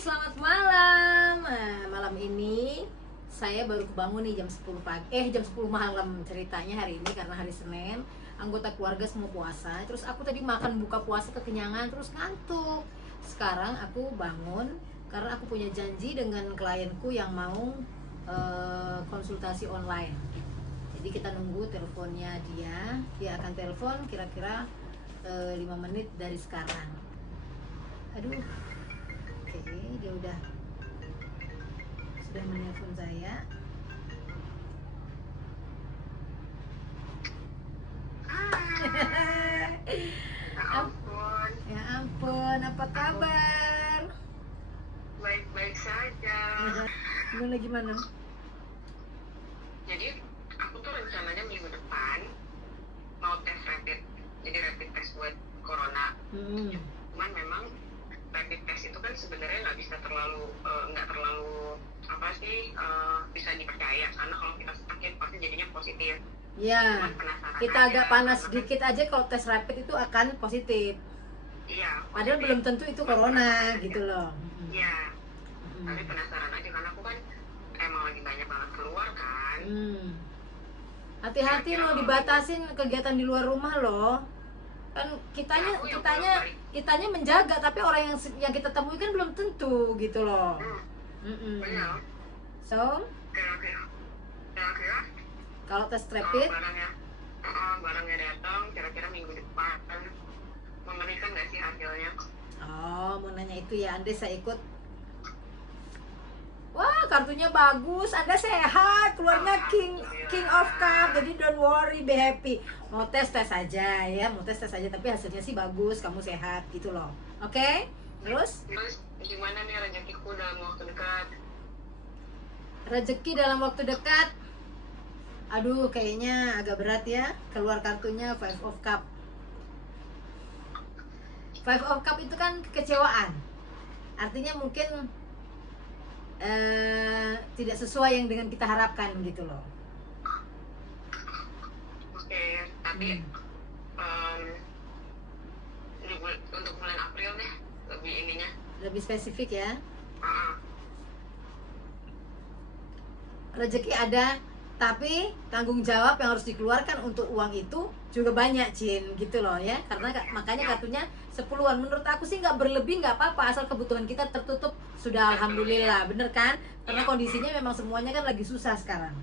Selamat malam. Malam ini saya baru kebangun nih jam 10 pagi. Jam 10 malam ceritanya hari ini karena hari Senin. Anggota keluarga semua puasa. Terus aku tadi makan buka puasa kekenyangan terus ngantuk. Sekarang aku bangun karena aku punya janji dengan klienku yang mau konsultasi online. Jadi kita nunggu teleponnya dia. Dia akan telepon kira-kira 5 menit dari sekarang. Aduh. Oke, dia sudah menelpon saya. Ampun, Ya ampun, apa kabar? baik-baik saja. Gimana? Jadi aku tuh rencananya minggu depan mau tes rapid, jadi rapid test buat corona. Cuman memang rapid test itu kan sebenarnya nggak terlalu bisa dipercaya karena kalau kita sakit pasti jadinya positif. Ya, Cuman penasaran kita aja, agak panas karena sedikit aja kalau tes rapid itu akan positif. iya, Padahal positif. belum tentu itu corona gitu loh. Iya, tapi penasaran aja karena aku kan emang lagi banyak banget keluar kan. Hati-hati loh, dibatasin kegiatan di luar rumah loh. Kan kitanya menjaga, tapi orang yang kita temui kan belum tentu gitu loh. Benar. So, Kira-kira kalau tes rapid, barangnya datang kira-kira minggu depan. Mengerikan nggak sih hasilnya? mau nanya itu ya, Anda saya ikut. Wah, kartunya bagus, Anda sehat, keluarnya King of Cup, jadi don't worry, be happy. Mau tes aja ya, tapi hasilnya sih bagus, kamu sehat gitu loh. Oke? Terus Gimana nih rezekiku dalam waktu dekat? rezeki dalam waktu dekat. Aduh, kayaknya agak berat ya. Keluar kartunya Five of Cup. Five of Cup itu kan kekecewaan. Artinya mungkin tidak sesuai yang dengan kita harapkan gitu loh. Oke, tapi untuk bulan April nih Lebih spesifik ya. uh, Rezeki ada, tapi tanggung jawab yang harus dikeluarkan untuk uang itu juga banyak, Cin, gitu loh ya. Karena makanya kartunya 10-an. Menurut aku sih nggak berlebih, nggak apa-apa, asal kebutuhan kita tertutup sudah alhamdulillah, bener kan? Karena kondisinya memang semuanya kan lagi susah sekarang.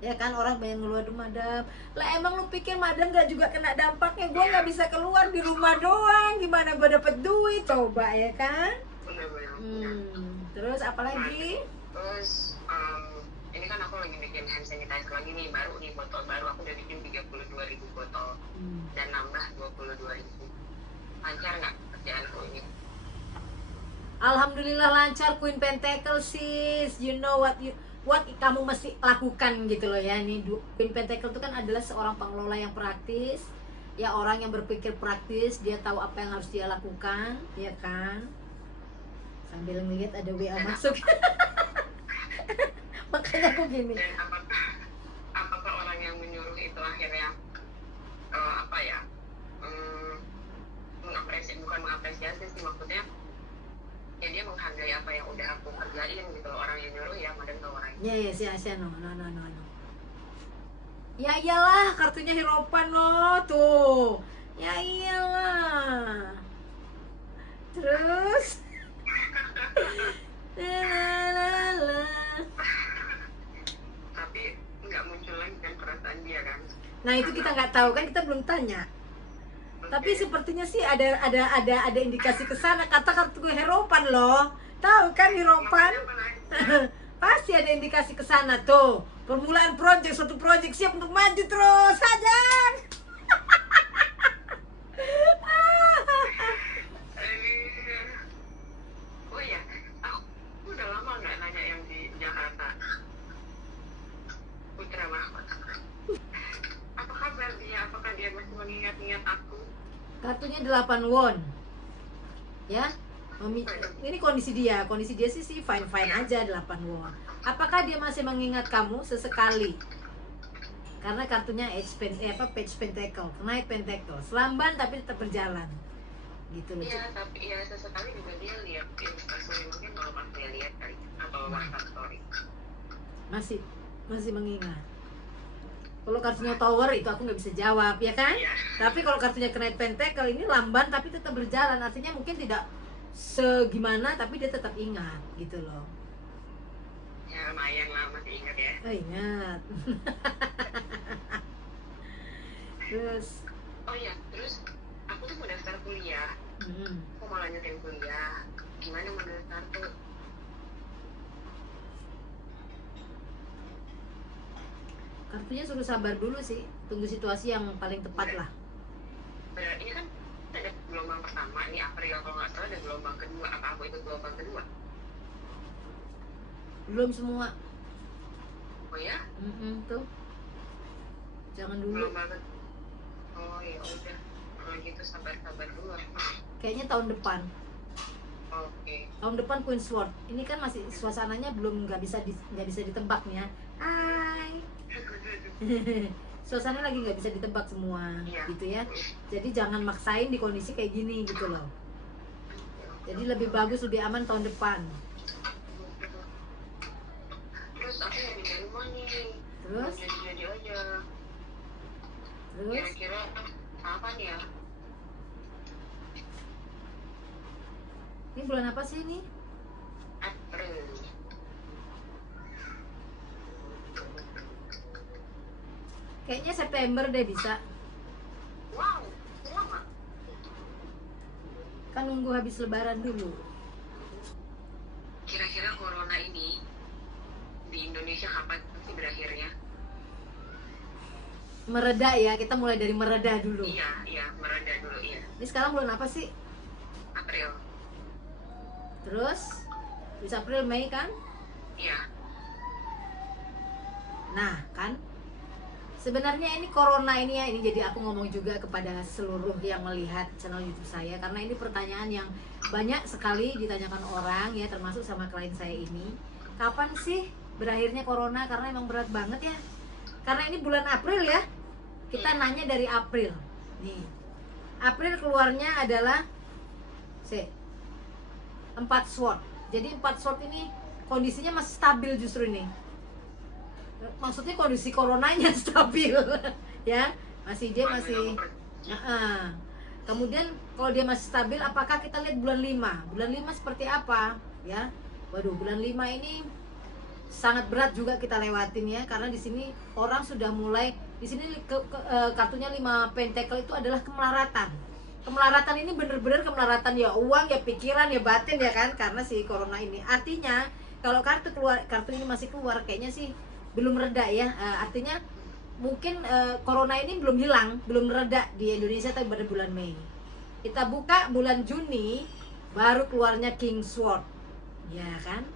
Ya kan, orang pengen keluar rumah, madam. Lah emang lu pikir madam nggak juga kena dampaknya? Gue nggak bisa keluar, di rumah doang, gimana gue dapet duit? Coba ya kan? benar-benar. Terus apalagi? Terus ini kan aku lagi bikin hand sanitizer lagi nih, baru nih, botol baru aku udah bikin 32.000 botol dan nambah 22.000. Lancar nggak kerjaanku ini? Alhamdulillah lancar, Queen Pentacle sis. You know what kamu mesti lakukan gitu loh ya. Nih Queen Pentacle itu kan adalah seorang pengelola yang praktis. Ya, orang yang berpikir praktis, dia tahu apa yang harus dia lakukan, ya kan? Sambil ngeliat ada WA masuk. Makanya aku gini. Dan apakah orang yang menyuruh itu akhirnya bukan mengapresiasi sih, maksudnya ya dia menghargai apa yang udah aku kerjain gitu loh. Orang yang nyuruh ya madam tahu orang. Yes, no. Ya iyalah, kartunya Hiropan loh tuh. Ya iyalah. Terus Tapi nggak muncul lagi kan perasaan dia kan. Nah, itu kita nggak tahu kan, kita belum tanya. Tapi sepertinya sih ada indikasi ke sana. Kata kartu Hiropan loh. Tahu kan Hiropan? Pasti ada indikasi ke sana tuh. Permulaan suatu proyek siap untuk maju terus. Hajar. Oh iya, aku udah lama nggak nanya yang di Jakarta. Putra Mahkot. Apa kabar dia? Apakah dia masih mengingat-ingat aku? Kartunya 8 won. Ya. Ini kondisi dia sih fine aja, 8 won. Apakah dia masih mengingat kamu sesekali? Karena kartunya page pentacle, Knight pentacle, selamban tapi tetap berjalan. gitu loh. Iya, tapi ya sesekali juga dia lihat Instastory, mungkin kalau pas dia lihat kali atau WhatsApp story. Masih mengingat. Kalau kartunya tower itu aku nggak bisa jawab ya kan. Iya. Tapi kalau kartunya Knight Pentacle ini lamban tapi tetap berjalan, artinya mungkin tidak segimana tapi dia tetap ingat gitu loh. Ya lumayan lah, masih ingat ya. Oh, ingat. Terus Oh iya, terus aku tuh mau daftar kuliah. Aku mau lanjutin kuliah. Gimana mau daftar tuh? kartunya suruh sabar dulu sih, tunggu situasi yang paling tepat lah. Ini kan ada gelombang pertama, ini April kalau nggak salah, ada gelombang kedua. Apa aku ikut gelombang kedua? Belum semua. Oh ya? Tuh. Jangan dulu. Gelombang kedua. Oh ya udah, kalau gitu sabar-sabar dulu. Kayaknya tahun depan. Oke. Tahun depan Queen Sword. Ini kan masih suasananya belum nggak bisa ditebak nih ya. Hai. Suasana lagi nggak bisa ditebak semua, gitu ya. Jadi jangan maksain di kondisi kayak gini gitu loh. Jadi lebih bagus, lebih aman tahun depan. Terus aku mau pindah rumah nih. Terus? Jadi aja. Terus? Kira-kira kapan ya? Ini bulan apa sih ini? April. Kayaknya September deh bisa. Wow, lama. Kan nunggu habis lebaran dulu. Kira-kira corona ini di Indonesia kapan sih berakhirnya? Mereda ya, kita mulai dari mereda dulu. Iya, mereda dulu, iya. Ini sekarang bulan apa sih? April. Terus bisa April, Mei kan? Iya. Nah kan, sebenarnya ini corona ini ya, ini jadi aku ngomong juga kepada seluruh yang melihat channel YouTube saya, karena ini pertanyaan yang banyak sekali ditanyakan orang ya, termasuk sama klien saya ini. Kapan sih berakhirnya corona? Karena emang berat banget ya. Karena ini bulan April ya. Kita nanya dari April. Nih. April keluarnya adalah 4 sword. Jadi 4 sword ini kondisinya masih stabil justru ini. Maksudnya kondisi coronanya stabil ya, dia masih kemudian kalau dia masih stabil, apakah kita lihat bulan 5 seperti apa ya. Waduh, bulan 5 ini sangat berat juga kita lewatin ya, karena di sini orang sudah mulai, di sini kartunya 5 pentacle itu adalah kemelaratan. Kemelaratan ini bener-bener kemelaratan ya, uang ya, pikiran ya, batin ya kan, karena si corona ini. Artinya kalau kartu ini masih keluar, kayaknya sih belum reda ya. Artinya mungkin corona ini belum hilang, belum reda di Indonesia, tapi pada bulan Mei. Kita buka bulan Juni baru keluarnya King Sword ya kan.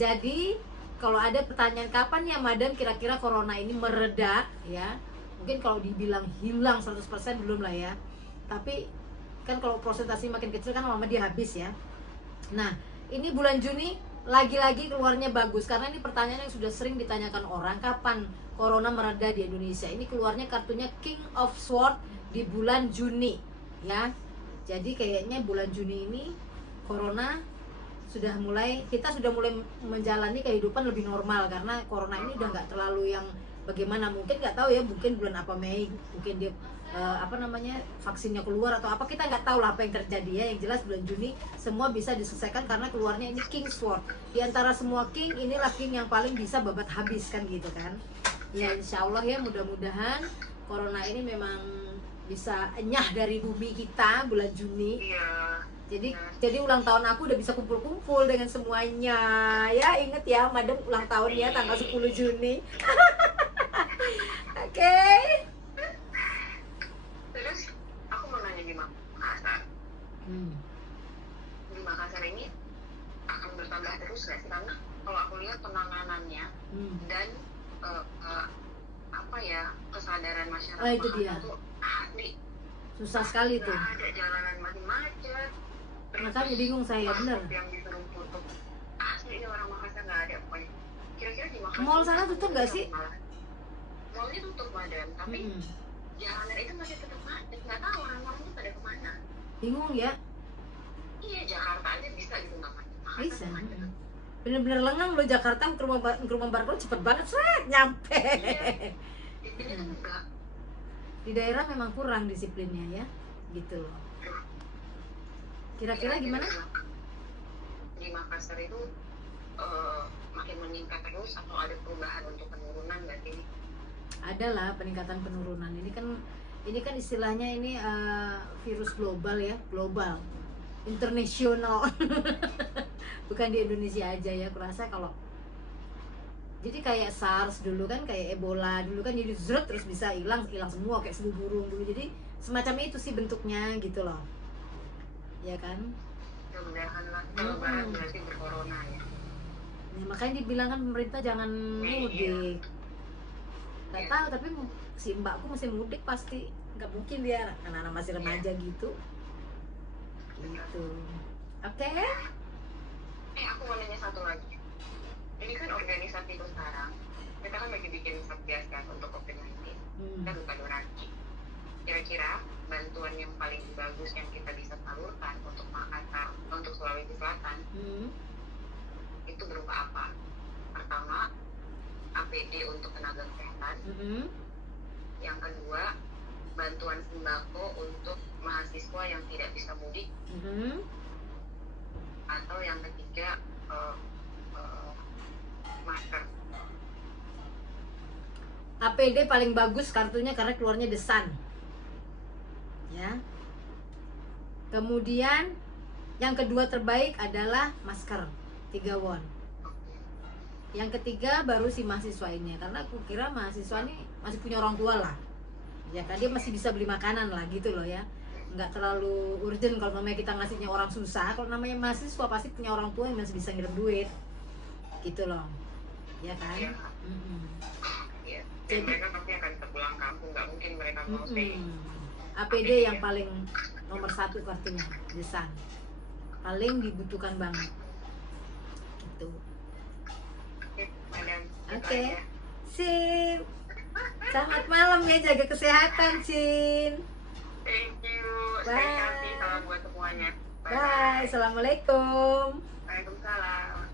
Jadi kalau ada pertanyaan kapan ya madam kira-kira corona ini mereda ya, mungkin kalau dibilang hilang 100% belum lah ya, tapi kan kalau prosentasi makin kecil kan lama dia habis ya. Nah ini bulan Juni lagi-lagi keluarnya bagus, karena ini pertanyaan yang sudah sering ditanyakan orang, kapan corona mereda di Indonesia. Ini keluarnya kartunya King of Sword di bulan Juni ya. Jadi kayaknya bulan Juni ini corona kita sudah mulai menjalani kehidupan lebih normal, karena corona ini udah nggak terlalu yang bagaimana, mungkin nggak tahu ya, mungkin bulan apa Mei mungkin dia vaksinnya keluar atau apa, kita nggak tahu lah apa yang terjadi ya. Yang jelas bulan Juni semua bisa diselesaikan karena keluarnya ini King Sword. Di antara semua king, inilah king yang paling bisa babat habis kan gitu kan ya. Insya Allah ya, mudah-mudahan corona ini memang bisa enyah dari bumi kita bulan Juni. Jadi ulang tahun aku udah bisa kumpul-kumpul dengan semuanya ya. Ingat ya madam, ulang tahun ya tanggal 10 Juni. Oke. Terus aku mau nanya di Makassar. Di Makassar ini akan bertambah terus nggak sih? Karena kalau aku lihat penanganannya dan kesadaran masyarakat itu dia. Makassar tuh asli Susah sekali tuh. ada jalanan masih macet. Makanya bingung saya, bener. Yang disuruh tutup asli, ini orang Makassar nggak ada pokoknya. Kira-kira di Makassar Mall sana tutup nggak sih? Mallnya tutup madam, tapi jalanan itu masih tetap macet. Nggak tahu orang-orangnya pada kemana. Bingung ya. Iya, Jakarta aja bisa gitu, nggak Makassar Bisa. tuh macet. Bener-bener lengang loh Jakarta ke rumah Barat cepet banget nyampe. Iya, di sini tuh enggak. Di daerah memang kurang disiplinnya ya, gitu loh. Kira-kira gimana? Di Makassar itu makin meningkat terus atau ada perubahan untuk penurunan nggak sih? Ada lah peningkatan penurunan. Ini kan istilahnya ini virus global ya, global, internasional. Bukan di Indonesia aja ya. Aku rasa kalau jadi kayak SARS dulu kan, kayak Ebola dulu kan, jadi zret terus bisa hilang semua kayak flu burung dulu. Jadi semacam itu sih bentuknya gitu loh. Ya kan? Mudah-mudahan lah Lebaran berarti bercorona ya. Ya, makanya dibilang kan pemerintah jangan mudik. Gak tahu, tapi si mbakku masih mudik pasti. Nggak mungkin dia, anak-anak masih remaja gitu. Gitu. Oke? Aku mau nanya satu lagi. Ini kan organisasi itu sekarang, kita kan lagi bikin satgas kan untuk COVID-19. Kita buka donasi. Kira-kira bantuan yang paling bagus yang kita bisa salurkan untuk Makassar, untuk Sulawesi Selatan, itu berupa apa? Pertama, APD untuk tenaga kesehatan. Yang kedua, bantuan sembako untuk mahasiswa yang tidak bisa mudik. Atau yang ketiga, masker. APD paling bagus kartunya karena keluarnya The Sun. Ya. Kemudian yang kedua terbaik adalah masker 3 won. Yang ketiga baru si mahasiswa ini, karena aku kira mahasiswa ini masih punya orang tua lah. Ya kan, dia masih bisa beli makanan lah gitu loh ya. Nggak terlalu urgent kalau namanya kita ngasihnya orang susah. Kalau namanya mahasiswa pasti punya orang tua yang masih bisa ngirim duit. Gitu loh. Ya kan? Ya. Ya. Dan mereka pasti akan pulang kampung, nggak mungkin mereka mau stay. APD yang paling nomor 1 kartunya, The Sun. Paling dibutuhkan banget. Gitu. Oke. Sip. Selamat malam ya, jaga kesehatan, Cin. Thank you. Bye. Stay healthy, salam buat semuanya. Bye. Assalamualaikum. Waalaikumsalam.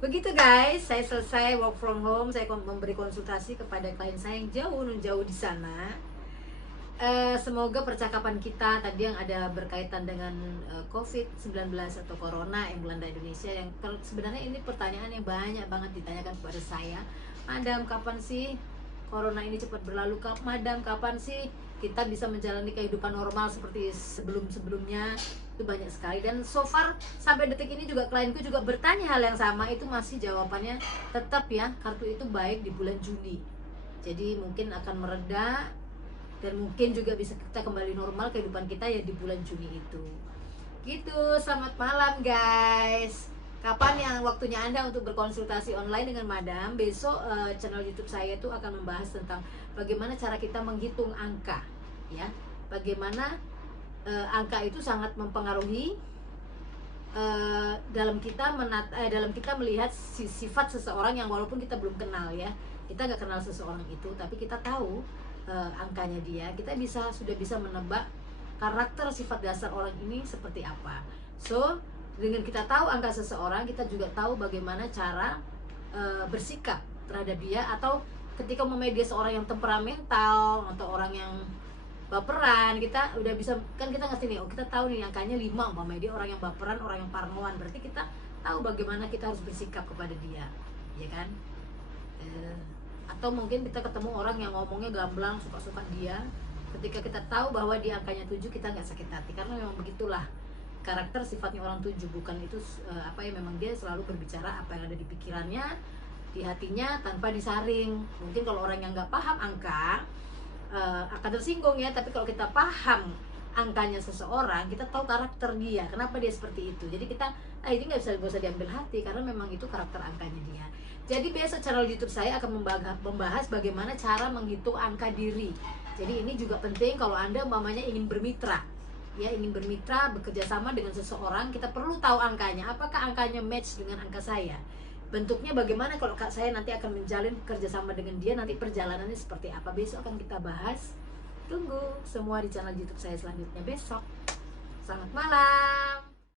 Begitu guys, saya selesai work from home. Saya memberi konsultasi kepada klien saya yang jauh di sana. Semoga percakapan kita tadi yang ada berkaitan dengan COVID-19 atau Corona yang melanda Indonesia, yang sebenarnya ini pertanyaan yang banyak banget ditanyakan kepada saya. Madam, kapan sih Corona ini cepat berlalu? Madam, kapan sih kita bisa menjalani kehidupan normal seperti sebelum-sebelumnya? Itu banyak sekali, dan so far sampai detik ini juga klienku juga bertanya hal yang sama. Itu masih jawabannya tetap ya, kartu itu baik di bulan Juni. Jadi mungkin akan mereda dan mungkin juga bisa kita kembali normal kehidupan kita ya di bulan Juni itu. Gitu. Selamat malam guys. Kapan yang waktunya Anda untuk berkonsultasi online dengan Madam? Besok channel YouTube saya itu akan membahas tentang bagaimana cara kita menghitung angka, ya. Bagaimana angka itu sangat mempengaruhi dalam kita melihat sifat seseorang yang walaupun kita belum kenal ya. Kita nggak kenal seseorang itu, tapi kita tahu angkanya dia. Kita sudah bisa menebak karakter sifat dasar orang ini seperti apa. So, dengan kita tahu angka seseorang, kita juga tahu bagaimana cara bersikap terhadap dia. Atau ketika dia seorang yang temperamental atau orang yang baperan, kita udah bisa kan, kita ngerti nih, kita tahu nih angkanya 5 umpamanya dia orang yang baperan, orang yang parnoan, berarti kita tahu bagaimana kita harus bersikap kepada dia, ya kan? Atau mungkin kita ketemu orang yang ngomongnya gamblang, suka-suka dia, ketika kita tahu bahwa dia angkanya 7, kita nggak sakit hati, karena memang begitulah karakter sifatnya orang 7. Bukan itu memang dia selalu berbicara apa yang ada di pikirannya, di hatinya, tanpa disaring. Mungkin kalau orang yang nggak paham angka akan tersinggung ya, tapi kalau kita paham angkanya seseorang, kita tahu karakter dia, kenapa dia seperti itu. Jadi kita ini nggak bisa diambil hati, karena memang itu karakter angkanya dia. Jadi besok channel YouTube saya akan membahas bagaimana cara menghitung angka diri. Jadi ini juga penting kalau Anda umpamanya ingin bermitra, ya, ingin bermitra, bekerja sama dengan seseorang, kita perlu tahu angkanya. Apakah angkanya match dengan angka saya? Bentuknya bagaimana kalau saya nanti akan menjalin kerjasama dengan dia, nanti perjalanannya seperti apa? Besok akan kita bahas. Tunggu semua di channel YouTube saya selanjutnya besok. Selamat malam.